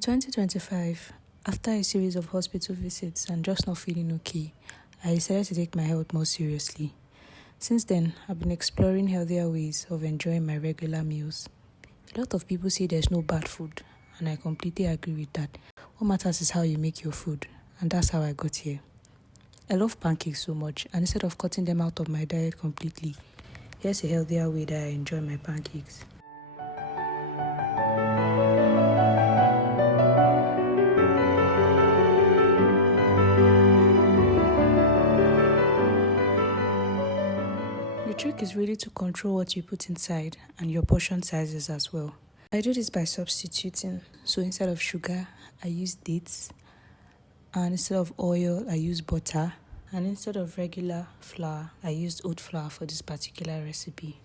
In 2025, after a series of hospital visits and just not feeling okay, I decided to take my health more seriously. Since then, I've been exploring healthier ways of enjoying my regular meals. A lot of people say there's no bad food, and I completely agree with that. What matters is how you make your food, and that's how I got here. I love pancakes so much, and instead of cutting them out of my diet completely, here's a healthier way that I enjoy my pancakes. The trick is really to control what you put inside and your portion sizes as well. I do this by substituting. So instead of sugar, I use dates, and instead of oil, I use butter, and instead of regular flour, I used oat flour for this particular recipe.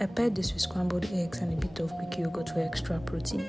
I paired this with scrambled eggs and a bit of Greek yogurt for extra protein.